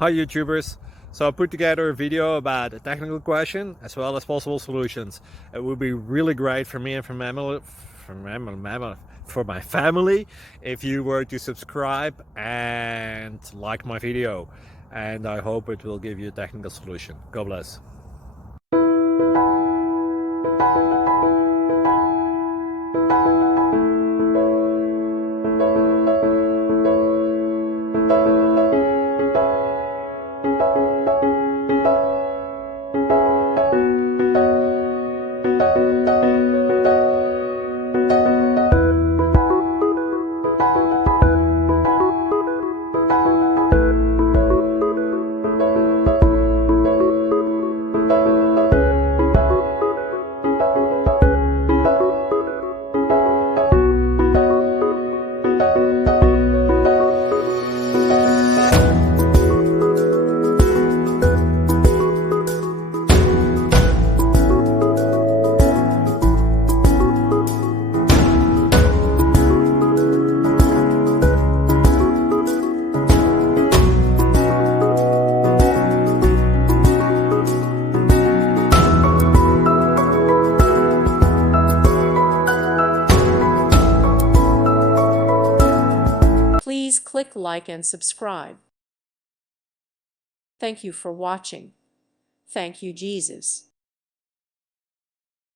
Hi YouTubers! So I put together a video about a technical question as well as possible solutions. It would be really great for me and for my family if you were to subscribe and like my video, and I hope it will give you a technical solution. God bless. Please click like and subscribe. Thank you for watching. Thank you, Jesus.